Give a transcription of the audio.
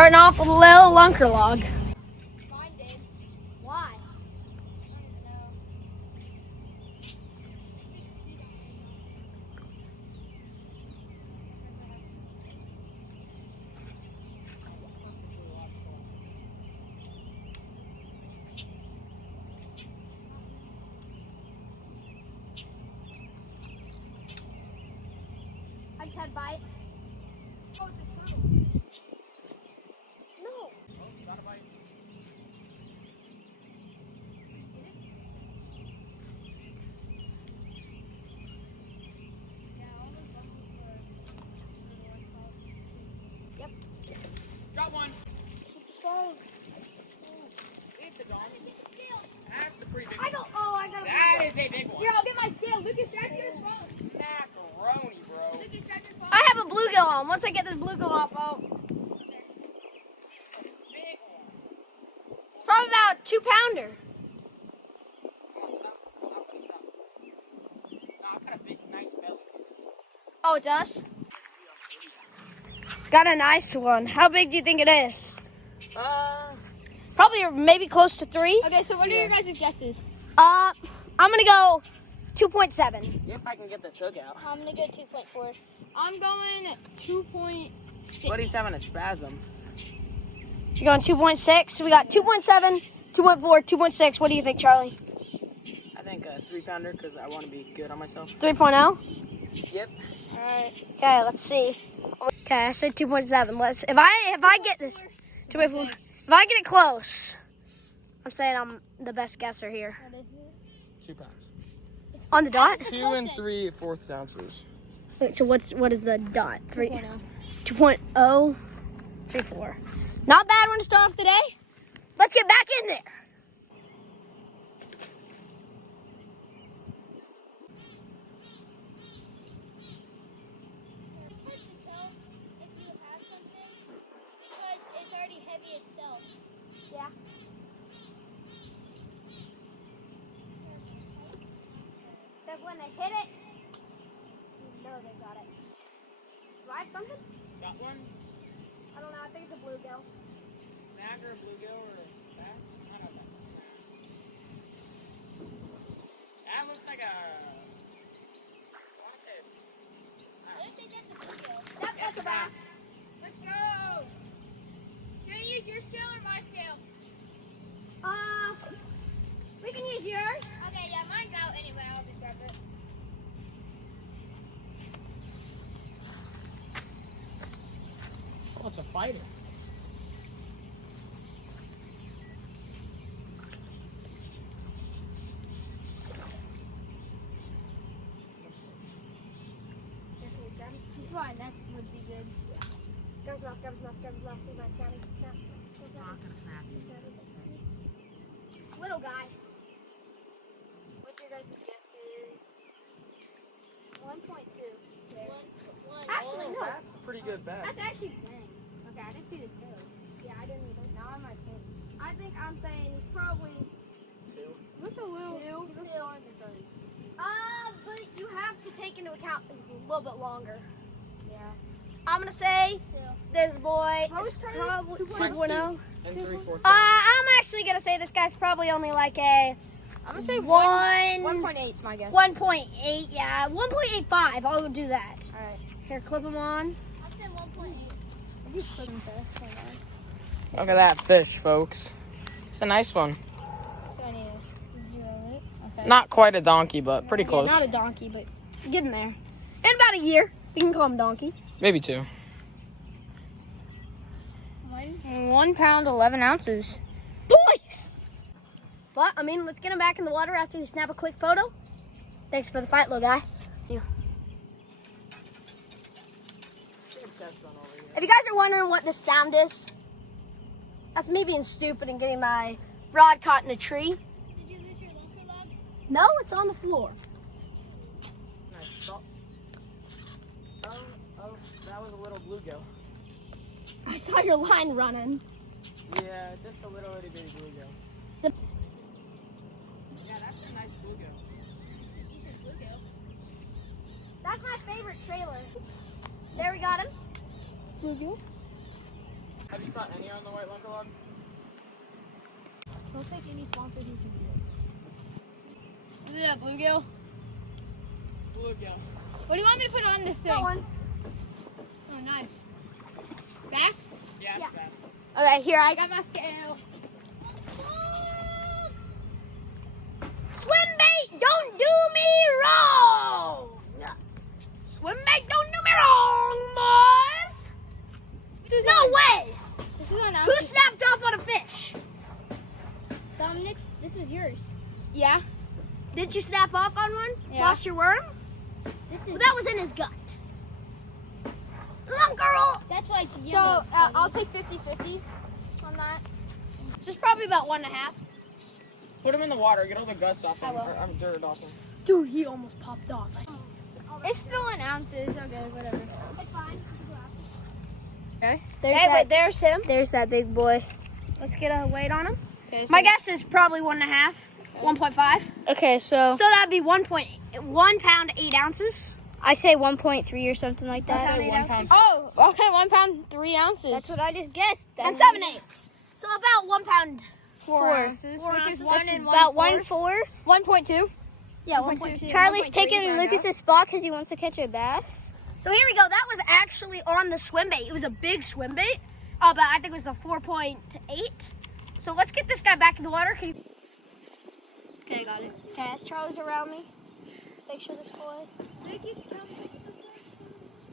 Starting off with a little lunker log. Mine did. Why? I don't even know. I just had a bite. Oh, it's a turtle. No. Oh, got a bite. Yeah, all those buffaloes are. Yep. Got one. Go. Eat the dog. Get the scale. That's a pretty big I one. go. Oh, I got a That is a big one. Here, I'll get my scale. Lucas, grab yours, bro. Macaroni, bro. Lucas, grab your phone. I have a bluegill on. Once I get this bluegill off, Big one. it's probably about a 2-pounder. Come on, stop. Stop, buddy, stop. Nah, I got a big, nice belly. Oh, it does? Got a nice one. How big do you think it is? Probably maybe close to 3. Okay, so what are your guys' guesses? I'm gonna go 2.7. If I can get this hook out. I'm gonna go 2.4. I'm going 2.6. Buddy's having a spasm. You're going 2.6. So we got 2.7, 2.4, 2.6. What do you think, Charlie? I think a 3-pounder because I want to be good on myself. 3.0. Yep. All right. Okay, let's see. Okay, I said 2.7. Let's. If I get this 2.4, if I get it close, I'm saying I'm the best guesser here. 2 pounds. On the dot. 2 3/4 ounces. Wait, so what is the dot? 2.0. 2.0. 3.4. Not bad one to start off today. Let's get back in there. It's hard to tell if you have something because it's already heavy itself. Yeah. So when they hit it, you know they got it. Right, something? Got one? I don't know. I think it's a bluegill. Snag or a bluegill or a bass? I don't know. That looks like a... I want to say I don't think that's a bluegill. Yep, that's a bass. Let's go. Do you use your scale or my scale? We can use yours. Okay, yeah, mine's out anyway. I'll just grab it. Oh, it's a fighter. Fine, that would be good. Guns off. See my sound. Little guy. What's your guys' guesses? 1.2. Actually, no. That's a pretty good bass. That's actually dang. Okay, I didn't see this go. Yeah, I didn't either. Now I might think. I think I'm saying he's probably. What's a little? Two. But you have to take into account it's a little bit longer. Yeah. I'm gonna say 2. this boy What is was Charlie's? probably 2.2. 2.0. And 3/4. I'm actually gonna say this guy's probably only like a I'm gonna say 1.8. is my guess. 1.8, yeah, 1.85. I'll do that. Alright. Here, clip him on. I'm saying 1.8. Look at that fish, folks. It's a nice one. So I need to 0 it. Okay. Not quite a donkey, but pretty close. Yeah, not a donkey, but getting there. In about a year, we can call him donkey. Maybe 2. 1 pound, 11 ounces. Boys! But, I mean, let's get him back in the water after we snap a quick photo. Thanks for the fight, little guy. Yeah. If you guys are wondering what this sound is, that's me being stupid and getting my rod caught in a tree. Did you lose your lunker log? No, it's on the floor. Nice. Oh, that was a little bluegill. I saw your line running. Yeah, just a little itty bitty bluegill. The- Yeah, that's a nice bluegill. You said bluegill. That's my favorite trailer. There we got him. Bluegill? Have you Got any on the white lunker log? We'll take any sponsor who can do it. Is it a bluegill? Bluegill. What do you want me to put on this thing? That one. Oh, nice. Bass? Yeah. Yeah. Bass. Okay, here, I got my scale. Swim bait, don't do me wrong. Swim bait, don't do me wrong, boys. No way. This is on Who snapped off on a fish? Dominic, this was yours. Yeah. Did you snap off on one? Yeah. Lost your worm? This is. Well, that was in his gut. Come on, girl. That's why it's So yellow. I'll take 50-50 on that. This is probably about 1.5. Put him in the water. Get all the guts off him. will. Or dirt off him. Dude, he almost popped off. It's still in ounces. Okay, whatever. It's fine. Okay. There's him. There's that big boy. Let's get a weight on him. Okay. So, My guess is probably 1.5, 1.5. Okay, so So that'd be 1 pound 8 ounces. I say 1.3 or something like I that. say 1 pound. Oh, okay, 1 pound 3 ounces. That's what I just guessed. And 7/8. So about 1 pound. 4 ounces, Four which ounces. is 1 That's and about 1/4. 1.2. Yeah, 1.2. 1.2. Charlie's 1.3 taking right now. Lucas's spot because he wants to catch a bass. So here we go. That was actually on the swim bait. It was a big swim bait. But I think it was a 4.8. So let's get this guy back in the water. Okay, I got it. Okay, as Charlie's around me, make sure this boy. Make it come.